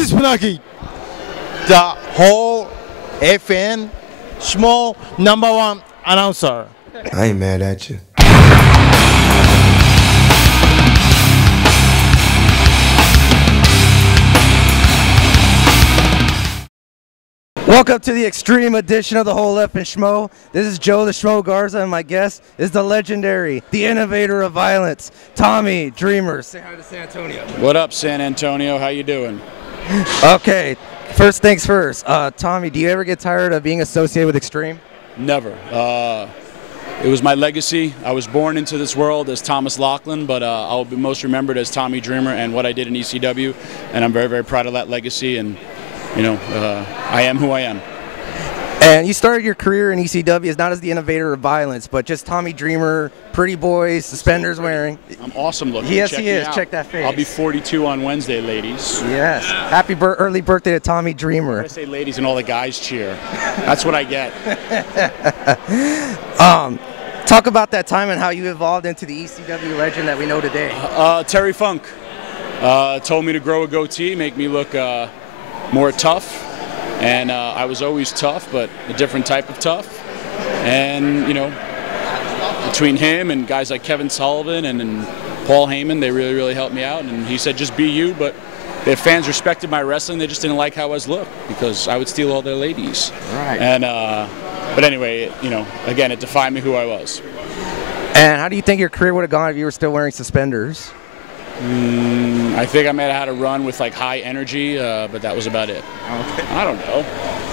is Pinaki, the Whole F'n Schmo #1 announcer. I ain't mad at you. Welcome to the extreme edition of the Whole F'n Schmo. This is Joe the Schmo Garza, and my guest is the legendary, the innovator of violence, Tommy Dreamer. Say hi to San Antonio. What up, San Antonio? How you doing? Okay, first things first. Tommy, do you ever get tired of being associated with extreme? Never. It was my legacy. I was born into this world as Thomas Laughlin, but I'll be most remembered as Tommy Dreamer and what I did in ECW, and I'm very, very proud of that legacy, and you know, I am who I am. And you started your career in ECW as not as the innovator of violence, but just Tommy Dreamer, pretty boy, suspenders wearing. I'm awesome looking. Yes, Check he me is. out. Check that face. I'll be 42 on Wednesday, ladies. Yes. Happy early birthday to Tommy Dreamer. I say ladies and all the guys cheer. That's what I get. Talk about that time and how you evolved into the ECW legend that we know today. Terry Funk told me to grow a goatee, make me look more tough, and I was always tough, but a different type of tough. And you know, between him and guys like Kevin Sullivan and Paul Heyman, they really, really helped me out. And he said, just be you. But the fans respected my wrestling. They just didn't like how I was looked because I would steal all their ladies. Right. And but anyway, you know, again, it defined me who I was. And how do you think your career would have gone if you were still wearing suspenders? I think I might have had a run with like high energy, but that was about it. Okay. I don't know.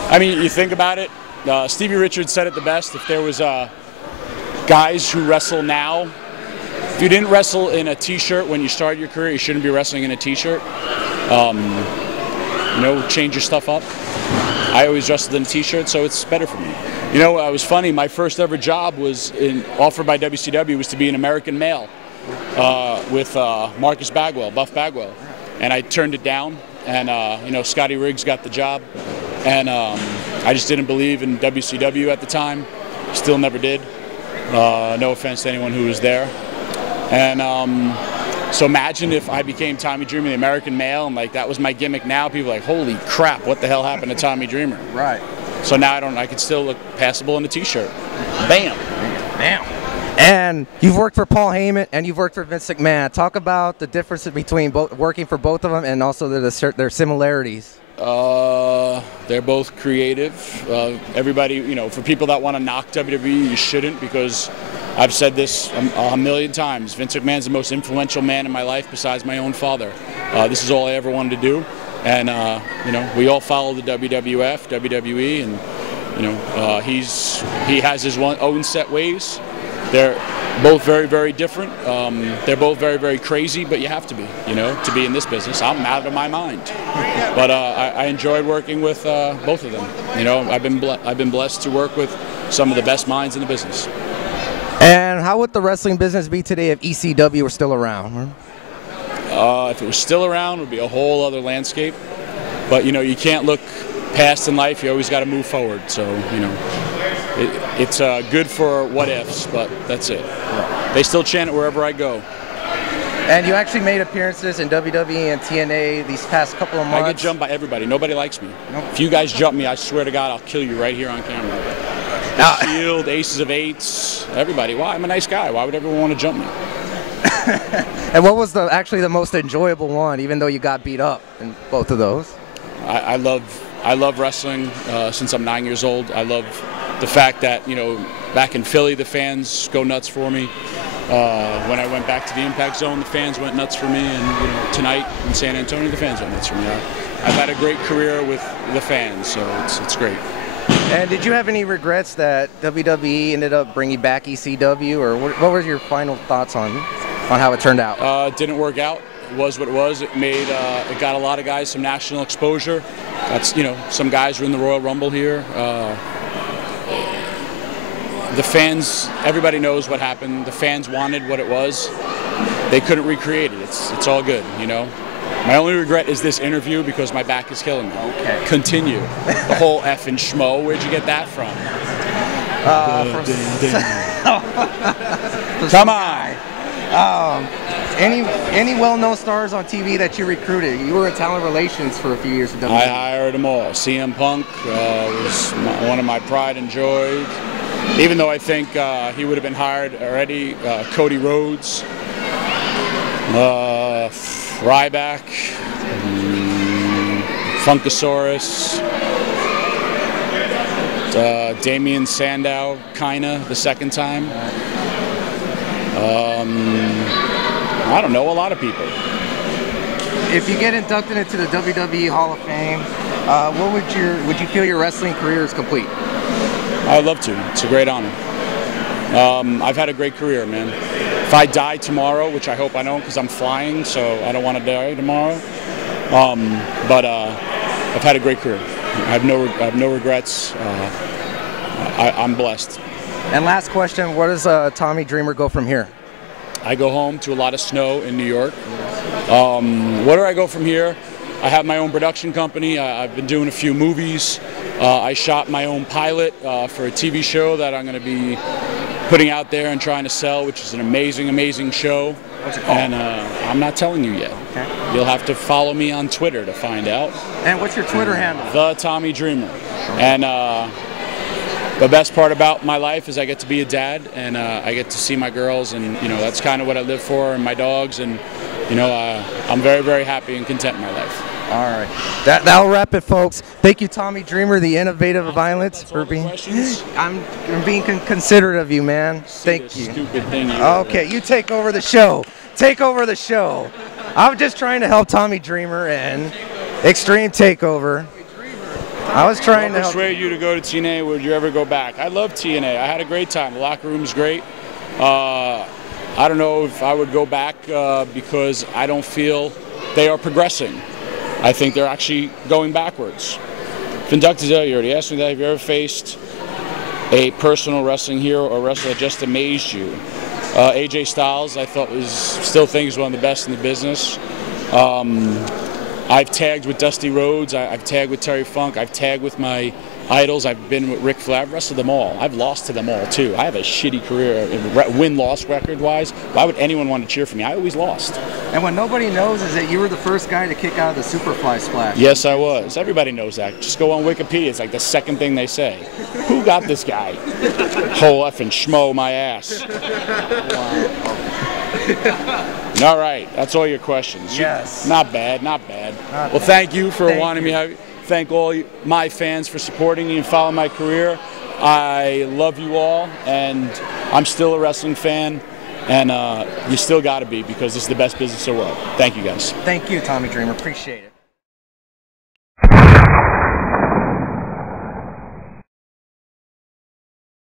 I mean, you think about it. Stevie Richards said it the best. If there was guys who wrestle now, if you didn't wrestle in a T-shirt when you started your career, you shouldn't be wrestling in a T-shirt. You know, change your stuff up. I always wrestled in a T-shirt, so it's better for me. You know, it was funny. My first ever job was offered by WCW was to be an American male. With Marcus Bagwell, Buff Bagwell, and I turned it down, and you know, Scotty Riggs got the job, and I just didn't believe in WCW at the time, still never did, no offense to anyone who was there, and so imagine if I became Tommy Dreamer, the American male, and like that was my gimmick now, people are like, holy crap, what the hell happened to Tommy Dreamer? Right. So now I can still look passable in a T-shirt. Bam. Bam. And you've worked for Paul Heyman and you've worked for Vince McMahon. Talk about the differences between working for both of them and also their similarities. They're both creative. Everybody, you know, for people that want to knock WWE, you shouldn't, because I've said this a million times. Vince McMahon's the most influential man in my life besides my own father. This is all I ever wanted to do. And, you know, we all follow the WWF, WWE, and, you know, he has his own set ways. They're both very, very different. They're both very, very crazy, but you have to be, you know, to be in this business. I'm out of my mind. But I enjoyed working with both of them. You know, I've been blessed to work with some of the best minds in the business. And how would the wrestling business be today if ECW were still around? If it was still around, it would be a whole other landscape. But, you know, you can't look past in life. You always got to move forward. So, you know. It's good for what ifs, but that's it. They still chant it wherever I go. And you actually made appearances in WWE and TNA these past couple of months. I get jumped by everybody. Nobody likes me. Nope. If you guys jump me, I swear to God, I'll kill you right here on camera. Shield, Aces of Eights, everybody. Why? I'm a nice guy. Why would everyone want to jump me? And what was actually the most enjoyable one, even though you got beat up in both of those? I love wrestling since I'm 9 years old. I love the fact that, you know, back in Philly, the fans go nuts for me. When I went back to the Impact Zone, the fans went nuts for me. And, you know, tonight in San Antonio, the fans went nuts for me. I've had a great career with the fans, so it's great. And did you have any regrets that WWE ended up bringing back ECW, or what were your final thoughts on how it turned out? It didn't work out. It was what it was. It made it got a lot of guys some national exposure. That's, you know, some guys were in the Royal Rumble here. The fans, everybody knows what happened. The fans wanted what it was. They couldn't recreate it. It's all good, you know. My only regret is this interview because my back is killing me. Okay. Continue. The Whole F'n Schmo. Where'd you get that from? Come on. Any well-known stars on TV that you recruited? You were in talent relations for a few years with WWE. I hired them all. CM Punk was one of my pride and joy. Even though I think he would have been hired already. Cody Rhodes, Ryback, Funkasaurus, Damian Sandow, kinda the second time. I don't know, a lot of people. If you get inducted into the WWE Hall of Fame, what would you feel your wrestling career is complete? I'd love to. It's a great honor. I've had a great career, man. If I die tomorrow, which I hope I don't, because I'm flying, so I don't want to die tomorrow. But I've had a great career. I have no regrets. I'm blessed. And last question: where does Tommy Dreamer go from here? I go home to a lot of snow in New York. Where do I go from here? I have my own production company. I've been doing a few movies. I shot my own pilot for a TV show that I'm going to be putting out there and trying to sell, which is an amazing, amazing show. What's it called? And I'm not telling you yet. Okay. You'll have to follow me on Twitter to find out. And what's your Twitter handle? The Tommy Dreamer. And the best part about my life is I get to be a dad, and I get to see my girls, and that's kind of what I live for, and my dogs, and I'm very, very happy and content in my life. All right, that'll wrap it, folks. Thank you, Tommy Dreamer, the innovative of violence, for being. I'm being considerate of you, man. Thank you. Stupid thing. Okay, you take over the show. Take over the show. I'm just trying to help Tommy Dreamer and Extreme Takeover. I was trying to persuade you to go to TNA. Would you ever go back? I love TNA. I had a great time. The locker room's great. I don't know if I would go back because I don't feel they are progressing. I think they're actually going backwards. If inducted, you already asked me that. Have you ever faced a personal wrestling hero or wrestler that just amazed you? AJ Styles, I thought still think is one of the best in the business. I've tagged with Dusty Rhodes, I've tagged with Terry Funk, I've tagged with my idols, I've been with Ric Flair, I've wrestled them all. I've lost to them all too. I have a shitty career, win-loss record-wise. Why would anyone want to cheer for me? I always lost. And what nobody knows is that you were the first guy to kick out of the Superfly Splash. Yes, I was. Everybody knows that. Just go on Wikipedia, it's like the second thing they say. Who got this guy? Whole F'n Schmo my ass. All right, that's all your questions. Yes. Not bad, not bad. Well, thank you for wanting me. Thank all my fans for supporting me and following my career. I love you all, and I'm still a wrestling fan, and you still got to be, because this is the best business in the world. Thank you, guys. Thank you, Tommy Dreamer. Appreciate it.